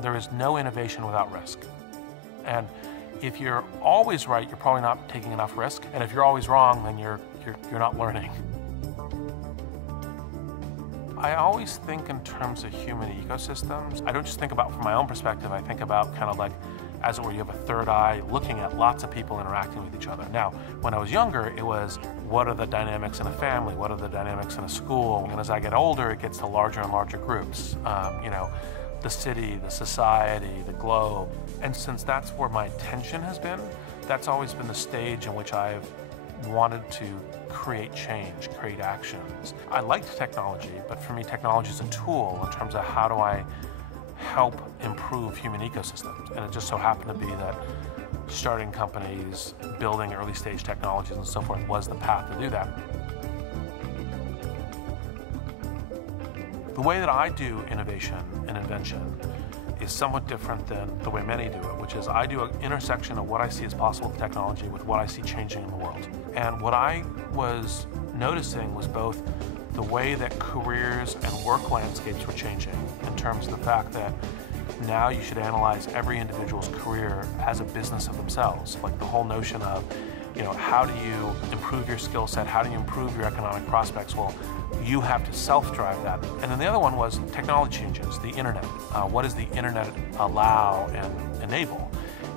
There is no innovation without risk. And if you're always right, you're probably not taking enough risk. And if you're always wrong, then you're not learning. I always think in terms of human ecosystems. I don't just think about from my own perspective, I think about kind of like, as it were, you have a third eye looking at lots of people interacting with each other. Now, when I was younger, it was, what are the dynamics in a family? What are the dynamics in a school? And as I get older, it gets to larger and larger groups. You know, the city, the society, the globe. And since that's where my attention has been, that's always been the stage in which I've wanted to create change, create actions. I liked technology, but for me, technology is a tool in terms of how do I help improve human ecosystems. And it just so happened to be that starting companies, building early stage technologies and so forth was the path to do that. The way that I do innovation and invention is somewhat different than the way many do it, which is I do an intersection of what I see as possible with technology with what I see changing in the world. And what I was noticing was both the way that careers and work landscapes were changing in terms of the fact that now you should analyze every individual's career as a business of themselves. Like the whole notion of, you know, how do you improve your skill set? How do you improve your economic prospects? Well, you have to self-drive that. And then the other one was technology changes, the internet. What does the internet allow and enable?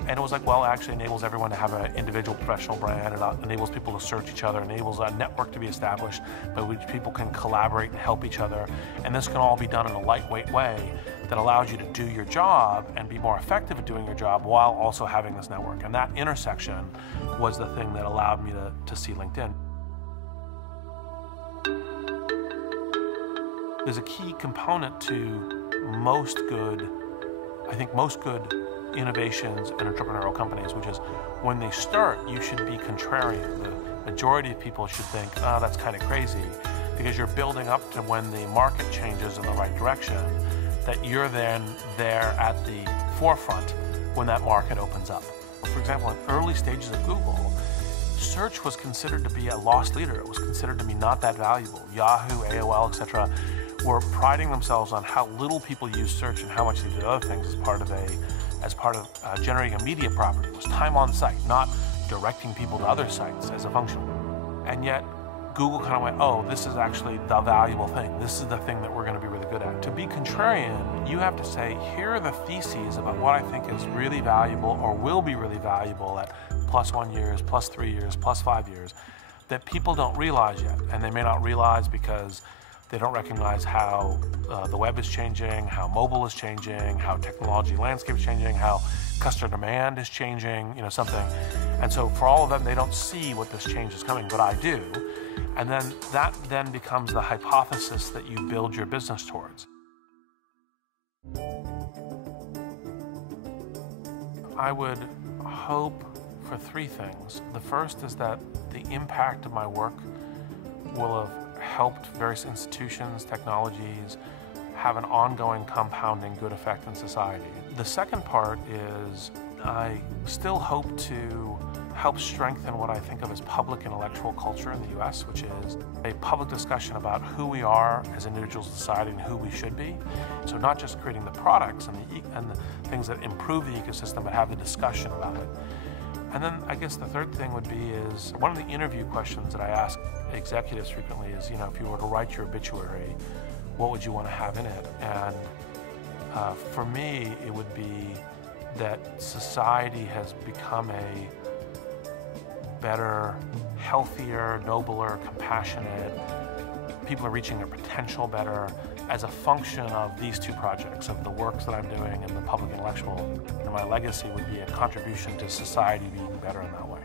And it was like, well, it actually enables everyone to have an individual professional brand. It enables people to search each other, enables a network to be established by which people can collaborate and help each other. And this can all be done in a lightweight way that allows you to do your job and be more effective at doing your job while also having this network. And that intersection was the thing that allowed me to see LinkedIn. There's a key component to most good innovations and entrepreneurial companies, which is when they start, you should be contrarian. The majority of people should think, oh, that's kind of crazy, because you're building up to when the market changes in the right direction, that you're then there at the forefront when that market opens up. For example, in early stages of Google, search was considered to be a lost leader. It was considered to be not that valuable. Yahoo, AOL, etc. were priding themselves on how little people use search and how much they did other things as part of generating a media property. It was time on site, not directing people to other sites as a function. And yet, Google kind of went, oh, this is actually the valuable thing. This is the thing that we're going to be really good at. To be contrarian, you have to say, here are the theses about what I think is really valuable or will be really valuable at +1 years, +3 years, +5 years, that people don't realize yet. And they may not realize because they don't recognize how the web is changing, how mobile is changing, how technology landscape is changing, how customer demand is changing, something. And so for all of them, they don't see what this change is coming, but I do. And then that then becomes the hypothesis that you build your business towards. I would hope for 3 things. The first is that the impact of my work will have helped various institutions, technologies, have an ongoing compounding good effect in society. The second part is I still hope to help strengthen what I think of as public intellectual culture in the US, which is a public discussion about who we are as individuals in society and who we should be. So not just creating the products and the things that improve the ecosystem, but have the discussion about it. And then I guess the third thing would be is one of the interview questions that I ask executives frequently is, if you were to write your obituary, what would you want to have in it? And for me, it would be that society has become a better, healthier, nobler, compassionate. People are reaching their potential better as a function of these 2 projects, of the works that I'm doing and the public intellectual. And my legacy would be a contribution to society being better in that way.